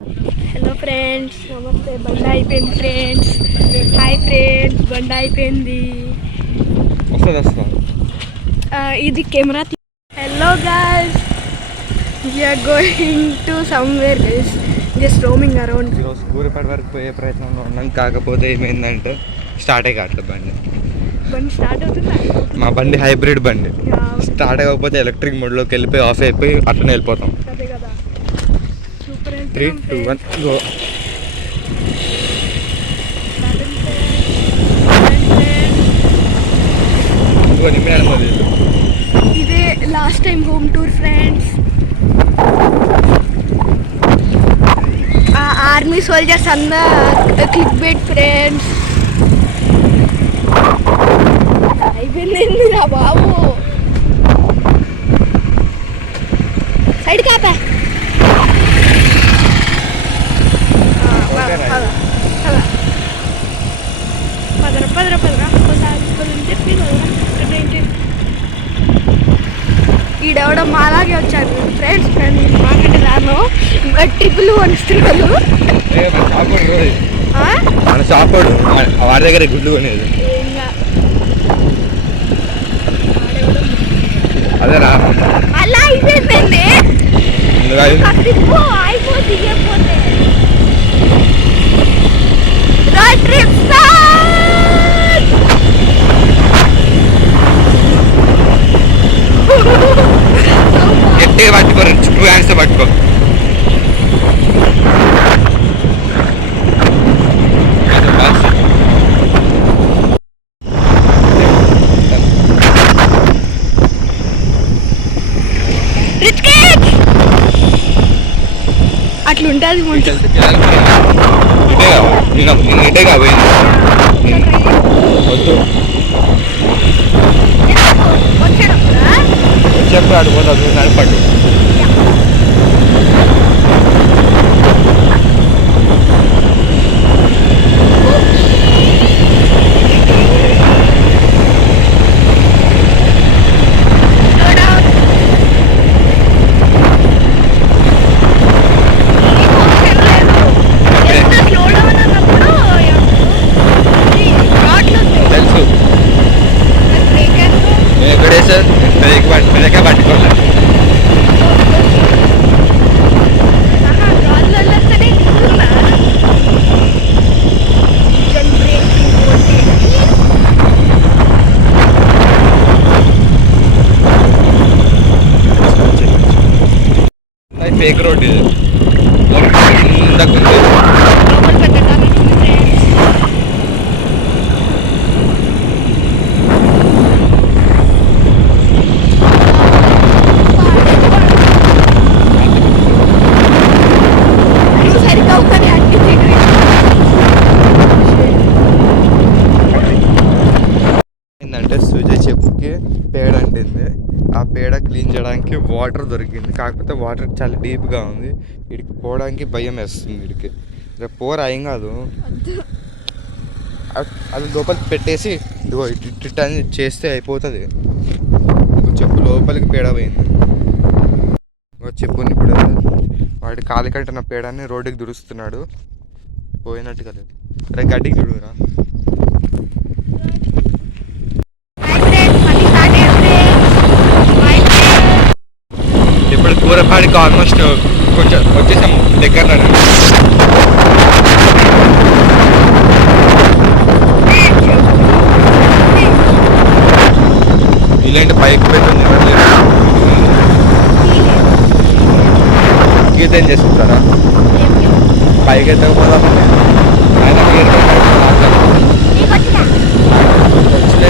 Hello friends, నమస్తే. బండి అయిపోయింది ఫ్రెండ్స్. హాయ్ ఫ్రెండ్స్, బండి అయిపోయింది. ఇది camera. Hello guys, we are going to somewhere guys, just roaming around. ఈరోజు కూరపాటి వరకు పోయే ప్రయత్నంలో ఉన్నాం. కాకపోతే ఏమైందంటే స్టార్టే కావట్లేదు బండి. స్టార్ట్ అవుతుందా? మా బండి హైబ్రిడ్ బండి. స్టార్ట్ అవ్వకపోతే ఎలక్ట్రిక్ మోడ్లోకి వెళ్ళిపోయి ఆఫ్ అయిపోయి అట్లనే వెళ్ళిపోతాం. అదే కదా. 3, 2, 1 గో. ఇదే last time home tour friends. Army soldiers అందరూ క్లిక్ బెట్ ఫ్రెండ్స్. అయిపోయింది రా బాబు. సైడ్ కాపా. ఈడెవడో మాలాగే వచ్చాడు ఫ్రెండ్స్. మాకంటే రాను ట్రిపుల్ వస్తున్నాను. మన షాపోడు వాడి దగ్గర గుడ్లు కొనేది. అదే రా అలా అయిపోయింది. అయిపోతే గట్టిగా పట్టుకోరు, టూ హ్యాండ్స్ పట్టుకో. అట్లుంటుంది. ఇటే కాబోయింది వద్దు చెప్పు ఆడుకోదు నడపట్టు. ఫేక్ రోడ్ ఇది. ఏంటంటే సుజయ్ చెప్పుకి పేడ అంటింది. ఆ పేడ క్లీన్ చేయడానికి వాటర్ దొరికింది. కాకపోతే వాటర్ చాలా డీప్గా ఉంది. వీడికి పోవడానికి భయం వేస్తుంది. వీడికి రేపు పోరా ఏం కాదు, అది లోపలికి పెట్టేసి ఇదిగో ఇటు అని చేస్తే అయిపోతుంది. చెప్పు లోపలికి పేడ పోయింది. చెప్పుని ఇప్పుడు వాడి కాలి కట్టిన పేడాన్ని రోడ్డుకి దురుస్తున్నాడు. పోయినట్టుగా లేదు. రేపు గడ్డికి దుడురా. ఇప్పుడు కూరపాడికి ఆల్మోస్ట్ కొంచెం వచ్చేసాము దగ్గర. ఇలాంటి బైక్ పెట్టి గీత ఏం చేసుకుంటారా? బైక్ అయితే పోదామని ఆయన వచ్చితే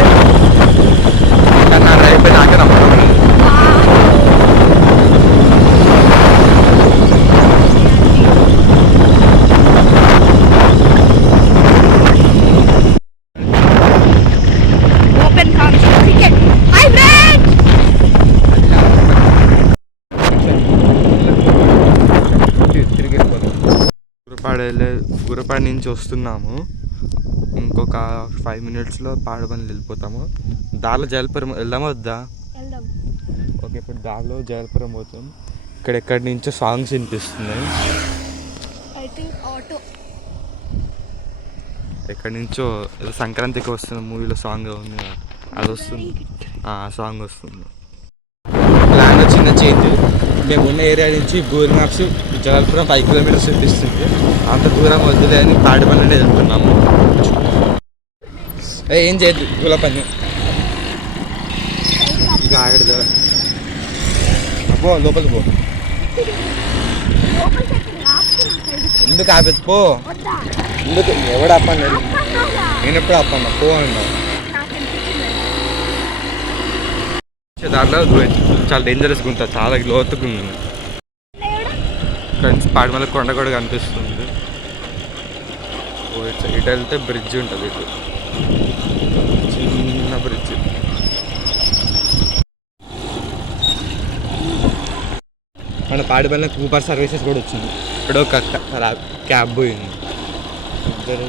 కానీ నా డ్రైవ్ నాకే నమ్మకం లేదు. గురపాడి నుంచి వస్తున్నాము. ఇంకొక 5 minutesలో పాడబని వెళ్ళిపోతాము. దారిలో జలపురం వెళ్దామా వద్దా? ఓకే, ఇప్పుడు దారిలో జలపురం పోతాం. ఇక్కడెక్కడి నుంచో సాంగ్స్ వినిపిస్తున్నాయి. టూ. ఎక్కడి నుంచో ఏదో సంక్రాంతికి వస్తున్న మూవీలో సాంగ్ ఉంది కదా, అది వస్తుంది. ఆ సాంగ్ వస్తుంది. ప్లాన్ చిన్న చేంజ్. మేము ఉన్న ఏరియా నుంచి గూగుల్ మ్యాప్స్ జగల్పురం 5 కిలోమీటర్స్ చూపిస్తుంది. అంత దూరం వద్దులే అని తాడిపల్లినే వెళ్తున్నాము. ఏం చేయద్దు పూల పని గాడిద. అబ్బో లోపలికి పో. ఎందుకు ఆపేది పో. ఎందుకు ఎవడు ఆపన్నాడు? నేను ఎప్పుడు ఆపన్నా పో అన్నావు. దాంట్లో చాలా డేంజరస్గా ఉంటుంది, చాలా లోతుగా ఉంది ఫ్రెండ్స్. పాడిమల కొండ కూడా కనిపిస్తుంది. ఇటు వెళ్తే బ్రిడ్జ్ ఉంటుంది, ఇటు చిన్న బ్రిడ్జ్. మన పాడిమల ఊబర్ సర్వీసెస్ కూడా వచ్చింది. ఇప్పుడు ఒక క్యాబ్ పోయింది. ఇద్దరు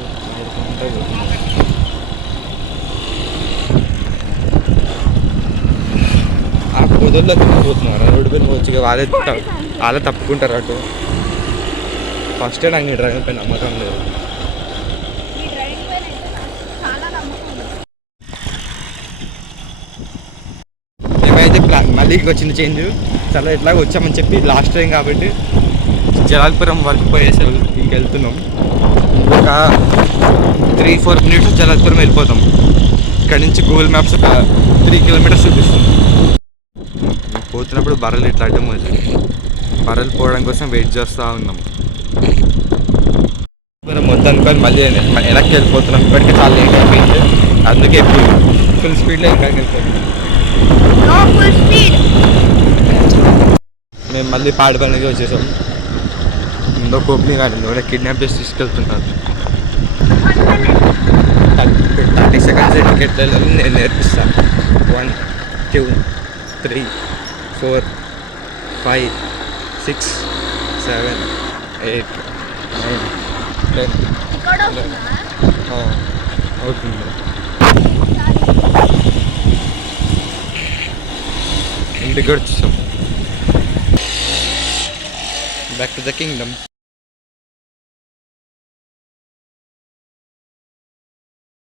ఆ పొదల్లో తిరిగిపోతున్నారు. రోడ్డు పైన వచ్చి వాళ్ళే తప్పుకుంటారు అటు. ఫస్టే నాకు నీ డ్రైవింగ్ పైన నమ్మకం లేదు. మేమైతే మళ్ళీ వచ్చింది చేంజ్. చాలా ఎట్లాగ వచ్చామని చెప్పి లాస్ట్ టైం కాబట్టి జలాల్పురం వరకు పోయేసి ఇంకెళ్తున్నాం. ఒక 3-4 మినిట్స్ జలాల్పురం వెళ్ళిపోతాం. ఇక్కడ నుంచి గూగుల్ మ్యాప్స్ ఒక 3 కిలోమీటర్స్ చూపిస్తుంది. పోతున్నప్పుడు బర్రెలు ఇట్లా అడ్డం వచ్చింది. బర్రెలు పోవడం కోసం వెయిట్ చేస్తూ ఉన్నాం. మనం మొత్తం అనుకొని మళ్ళీ వెనక్కి వెళ్ళిపోతున్నాం. ఇప్పటికే చాలా లేట్ అయిపోయింది, అందుకే ఫుల్ స్పీడ్లో వెనక్కి వెళ్ళిపోతున్నాం. మేము మళ్ళీ పాడిపల్లికి వచ్చేసాం. ఇంకో కోప్ని కానీ ఎవరైనా కిడ్నాప్ చేసి తీసుకెళ్తున్నారు. 30 సెకండ్స్ టికెట్ వెళ్ళాలని నేను నేర్పిస్తాను. 1 2 3 4 5 6 7 8 9 10 అవుతుంది. ఇంటికి వచ్చేసాం. Back to the Kingdom.